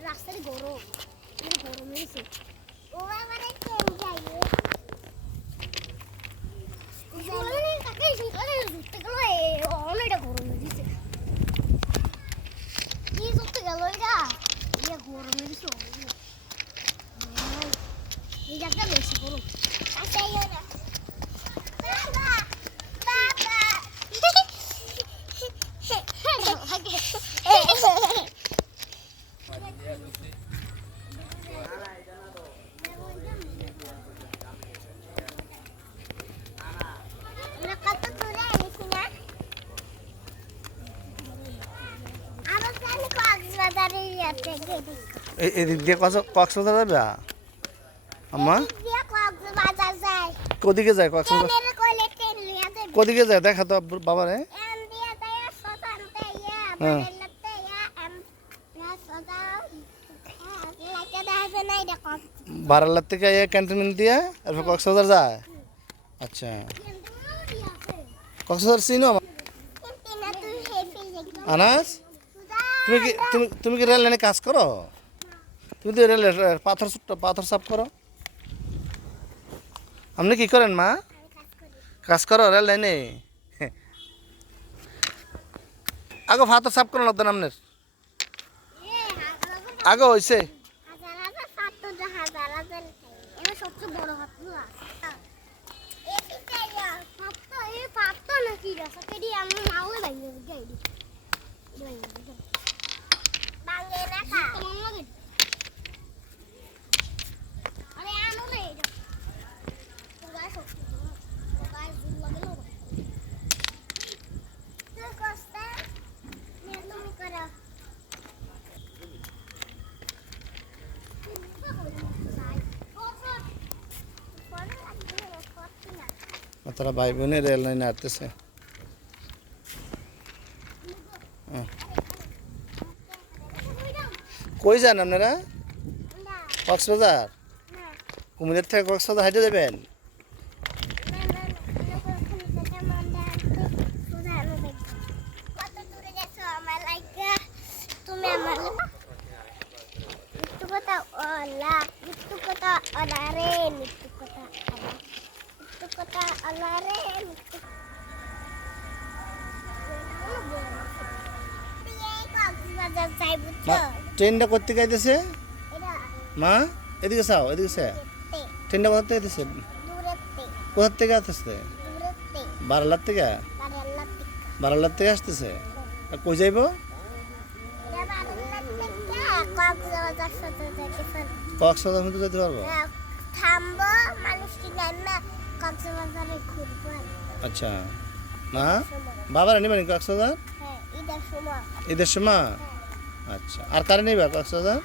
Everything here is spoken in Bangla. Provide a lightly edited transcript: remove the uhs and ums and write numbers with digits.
রাস্তায় গরম গরম হয়েছে ও আমারে কেন যাইয়ে জলনে তাকে শুকালে জুতে গেল অনেকটা গরম হয়েছে কি জুতে গেল এটা ইয়া গরম হয়েছে এই জায়গাটা বেশি গরম আসাইও না বাবা বাবা এদিক দিয়ে কক্সবাজার যাবে আম্মা কোদিকে যায় কক্সবাজার কোদিকে যায় দেখা তো বাবারে হ্যাঁ বারাল্লার থেকে ক্যান্টনমেন্ট দিয়ে এরপর কক্সবাজার যায় আচ্ছা কক্সবাজার চিনো আনাস তুমি কি রেল লাইনে কাজ করো তুমি তো রেল পাথর সাফ করো আপনি কি করেন মা কাজ করো রেল লাইনে আগে পাথর সাফ করো নতুন আপনার আগে হয়েছে তারা ভাই বোনে রেল লাইনে আসতেছে কই যান আপনারা কক্সবাজার কুমিল্লার থেকে কক্সবাজার হাইটে যাবেন ট্রেনটা করতে গাইতেছে মা এদিকে চাও এদিকে চা ট্রেনটা কোথা থেকে দিছে কোথার থেকে আসতেছে বারালার থেকে বারালার থেকে আসতেছে আর কই যাইব কক্সবাজার মধ্যে যেতে পারবো আচ্ছা মা বাবার নেবেন কক্সবাজার ঈদের সময় আচ্ছা আর কারে নেবা কক্সবাজার